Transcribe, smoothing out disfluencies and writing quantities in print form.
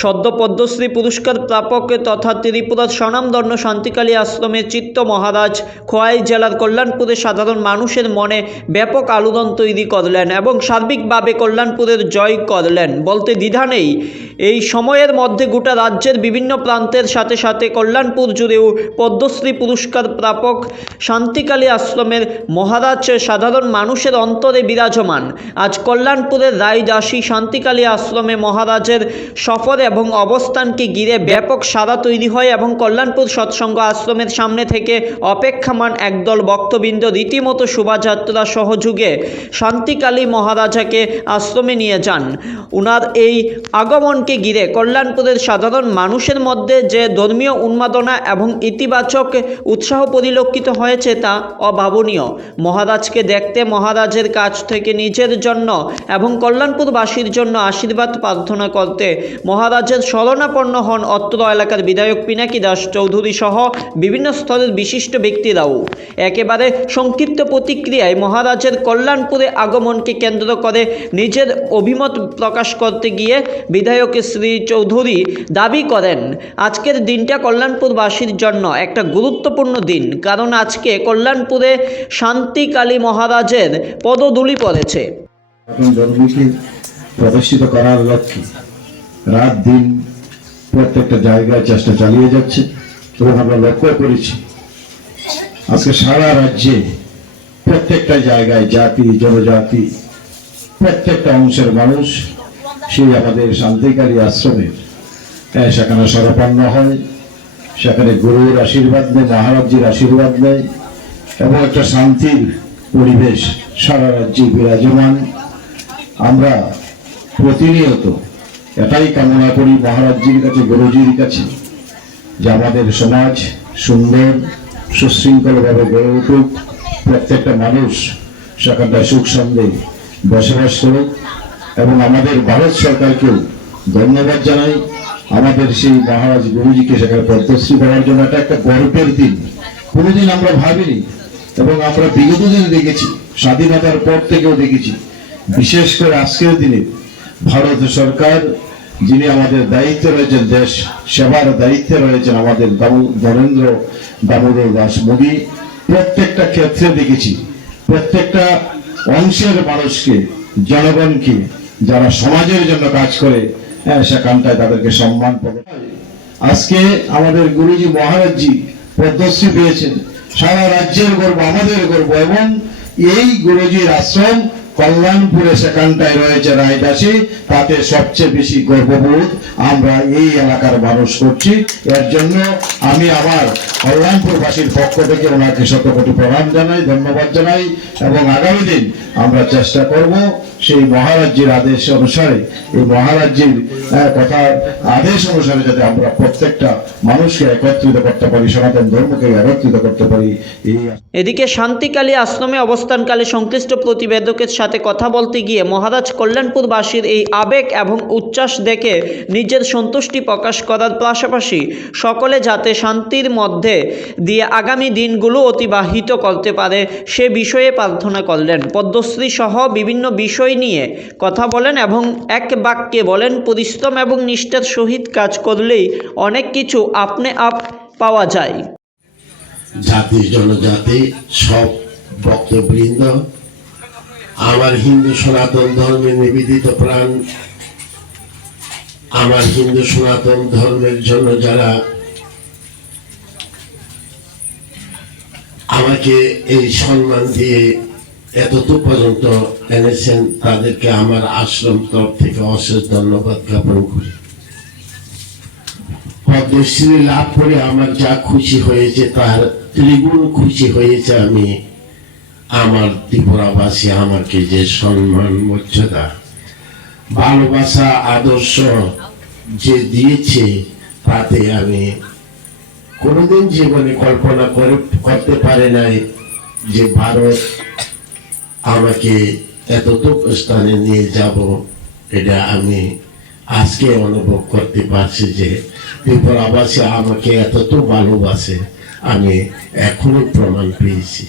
সদ্য পদ্মশ্রী পুরস্কার প্রাপক তথা ত্রিপুরার স্বনামধন্য শান্তিকালী আশ্রমের চিত্ত মহারাজ খোয়াই জেলার কল্যাণপুরে সাধারণ মানুষের মনে ব্যাপক আলোড়ন তৈরি করলেন এবং সার্বিকভাবে কল্যাণপুরের জয় করলেন বলতে দ্বিধা নেই। এই সময়ের মধ্যে গোটা রাজ্যের বিভিন্ন প্রান্তের সাথে সাথে কল্যাণপুর জুড়েও পদ্মশ্রী পুরস্কার প্রাপক শান্তিকালী আশ্রমের মহারাজ সাধারণ মানুষের অন্তরে বিরাজমান। আজ কল্যাণপুরের রায়দাসী শান্তিকালী আশ্রমে মহারাজের সফর এবং অবস্থানকে ঘিরে ব্যাপক সাড়া তৈরি হয় এবং কল্যাণপুর সৎসঙ্গ আশ্রমের সামনে থেকে অপেক্ষমান একদল ভক্তবৃন্দ রীতিমতো শোভাযাত্রা সহযোগে শান্তিকালী মহারাজাকে আশ্রমে নিয়ে যান। উনার এই আগমনকে ঘিরে কল্যাণপুরের সাধারণ মানুষের মধ্যে যে ধর্মীয় উন্মাদনা এবং ইতিবাচক উৎসাহ পরিলক্ষিত হয়েছে তা অভাবনীয়। মহারাজকে দেখতে, মহারাজের কাছ থেকে নিজের জন্য এবং কল্যাণপুরবাসীর জন্য আশীর্বাদ প্রার্থনা করতে মহারাজের শরণাপন্ন হন অত্র এলাকার বিধায়ক পিনাকি দাস চৌধুরী সহ বিভিন্ন স্তরের বিশিষ্ট ব্যক্তিরাও। একেবারে সংক্ষিপ্ত প্রতিক্রিয়ায় মহারাজের কল্যাণপুরে আগমনকে কেন্দ্র করে নিজের অভিমত প্রকাশ করতে গিয়ে বিধায়ক শ্রী চৌধুরী দাবি করেন, আজকের দিনটা কল্যাণপুরবাসীর জন্য একটা গুরুত্বপূর্ণ দিন, কারণ আজকে কল্যাণপুরে শান্তিকালী মহারাজের পদধূলি পড়েছে। প্রদর্শিত করার লক্ষ্যে রাত দিন প্রত্যেকটা জায়গায় চেষ্টা চালিয়ে যাচ্ছে এবং আমরা লক্ষ্য করেছি আজকে সারা রাজ্যে প্রত্যেকটা জায়গায় জাতি জনজাতি প্রত্যেকটা অংশের মানুষ সেই আমাদের শান্তিকালী আশ্রমে সেখানে শরণাপন্ন হয়, সেখানে গুরুর আশীর্বাদ নেয়, মহারাজজির আশীর্বাদ নেয় এবং একটা শান্তির পরিবেশ সারা রাজ্যে বিরাজমান। আমরা প্রতিনিয়ত এটাই কামনা করি মহারাজজির কাছে, গুরুজির কাছে, যে আমাদের সমাজ সুন্দর সুশৃঙ্খলভাবে গড়ে উঠুক, প্রত্যেকটা মানুষ সেখানটায় সুখ সন্দেহ বসবাস করুক। এবং আমাদের ভারত সরকারকেও ধন্যবাদ জানাই, আমাদের সেই মহারাজ গুরুজিকে সেখানে পদ্মশ্রী পাওয়ার জন্য এটা একটা গর্বের দিন। কোনোদিন আমরা ভাবিনি এবং আমরা বিগত দিনে দেখেছি, স্বাধীনতার পর থেকেও দেখেছি, বিশেষ করে আজকের দিনে ভারত সরকার যিনি আমাদের দায়িত্বে রয়েছেন, দেশ সেবার দায়িত্বে রয়েছেন আমাদের নরেন্দ্র দামোদর দাস মোদী, প্রত্যেকটা ক্ষেত্রে দেখেছি প্রত্যেকটা অংশের মানুষকে, জনগণকে, যারা সমাজের জন্য কাজ করে সেখানটায় তাদেরকে সম্মান পাবে। আজকে আমাদের গুরুজি মহারাজজি পদ্মশ্রী পেয়েছেন, সারা রাজ্যের গর্ব, আমাদের গর্ব। এবং এই গুরুজির আশ্রম কল্যাণপুরে সেখানটায় রয়েছে রায়দাসী, তাতে সবচেয়ে বেশি গর্ববোধ আমরা এই এলাকার মানুষ করছি। এর জন্য আমি আমার কল্যাণপুরবাসীর পক্ষ থেকে ওনাকে শতকোটি প্রণাম জানাই, ধন্যবাদ জানাই এবং আগামী দিন আমরা চেষ্টা করব সেই মহারাজ্যের আদেশ অনুসারে, এই মহারাজ্যের কথার আদেশ অনুসারে যাতে আমরা প্রত্যেকটা মানুষকে একত্রিত করতে পারি, সনাতন ধর্মকে একত্রিত করতে পারি। এদিকে শান্তিকালী আশ্রমে অবস্থানকালে সংশ্লিষ্ট প্রতিবেদকের সাথে কথা বলতে গিয়ে মহারাজ কল্যাণপুরবাসীর এই আবেগ এবং উচ্ছ্বাস দেখে নিজের সন্তুষ্টি প্রকাশ করার পাশাপাশি সকলে যাতে শান্তির মধ্যে দিয়ে আগামী দিনগুলো অতিবাহিত করতে পারে সে বিষয়ে প্রার্থনা করলেন। পদ্মশ্রী সহ বিভিন্ন বিষয় নিয়ে কথা বলেন এবং এক বাক্যে বলেন, পরিশ্রম এবং নিষ্ঠার সহিত কাজ করলেই অনেক কিছু আপনি আপ পাওয়া যায়। জাতি জনজাতি সব ভক্তবৃন্দ, আমার হিন্দু সনাতন ধর্মের নিবেদিত প্রাণ, আমার হিন্দু সনাতন ধর্মের জন্য যারা আমাকে এই সম্মান দিয়ে এতটুকু পর্যন্ত এনেছেন, তাদেরকে আমার আশ্রম তরফ থেকে অশেষ ধন্যবাদ জ্ঞাপন করি। পদ্মশ্রী লাভ করে আমার যা খুশি হয়েছে তার ত্রিগুণ খুশি হয়েছে আমি। আমার ত্রিপুরাবাসী আমাকে যে সম্মান, মর্যাদা, ভালোবাসা, আদর্শ যে দিয়েছে তাতে আমি কোনোদিন জীবনে কল্পনা করতে পারে নাই যে ভারত আমাকে এতটুকু স্থানে নিয়ে যাব। এটা আমি আজকে অনুভব করতে পারছি যে ত্রিপুরাবাসী আমাকে এতটুকু ভালোবাসে, আমি এখনো প্রমাণ পেয়েছি।